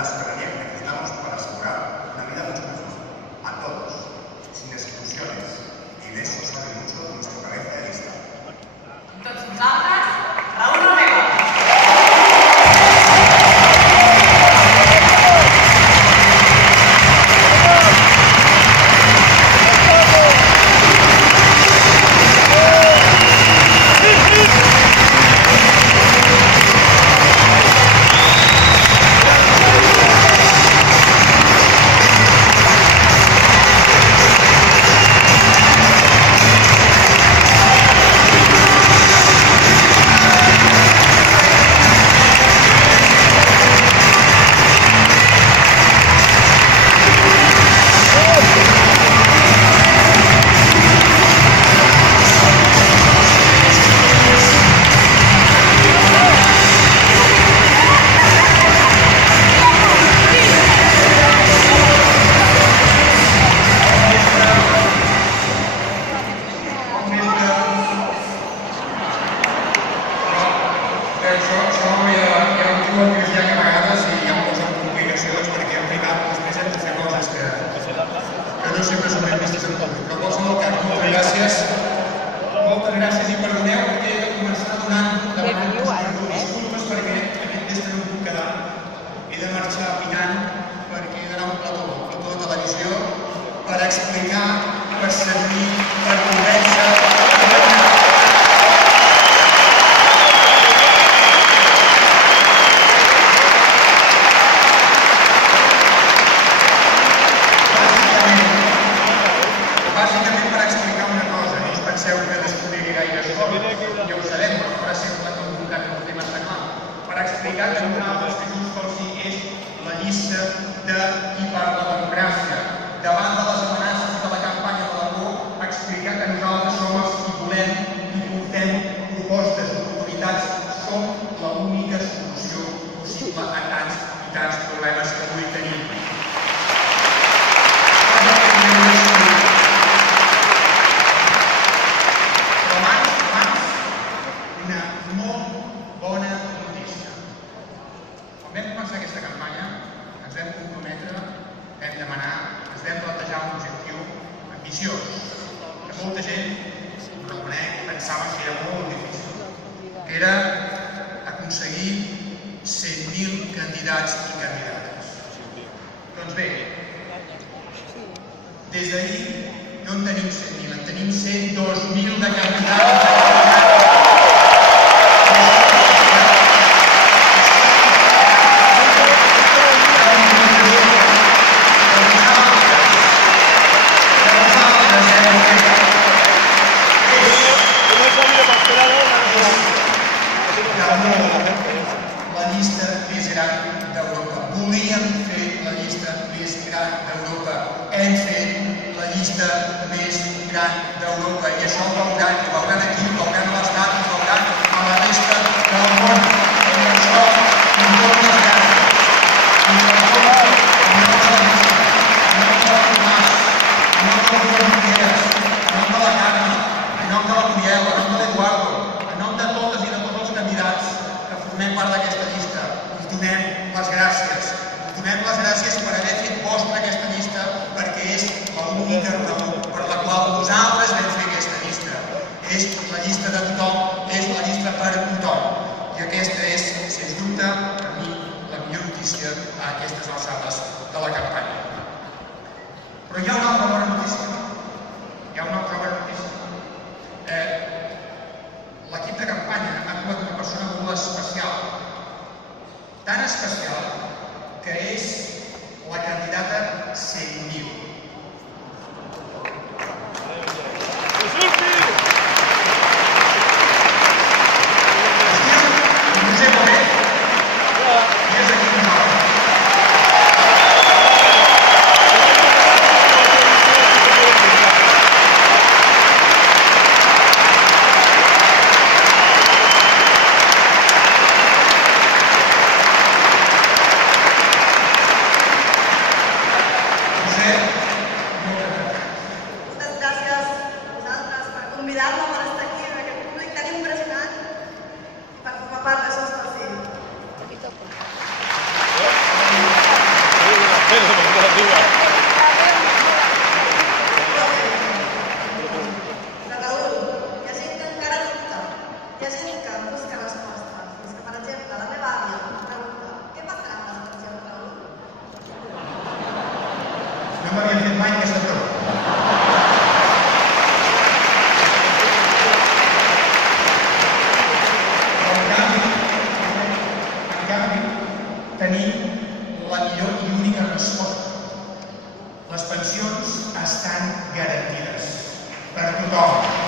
la soberanía que necesitamos para asegurar una vida mucho mejor. A todos, sin exclusiones. Y de eso sabe mucho nuestro cabeza de lista. Tots nosaltres, Raúl Romeva. Raül, hi ha gent que encara dubta. Hi ha gent que busca respostes. Fins que, per exemple, la meva àvia em pregunta què passarà amb les pensions, Raül? No m'havien fet mai aquesta prova. Però en canvi, tenim la millor i única resposta. Les pensions estan garantides per tothom.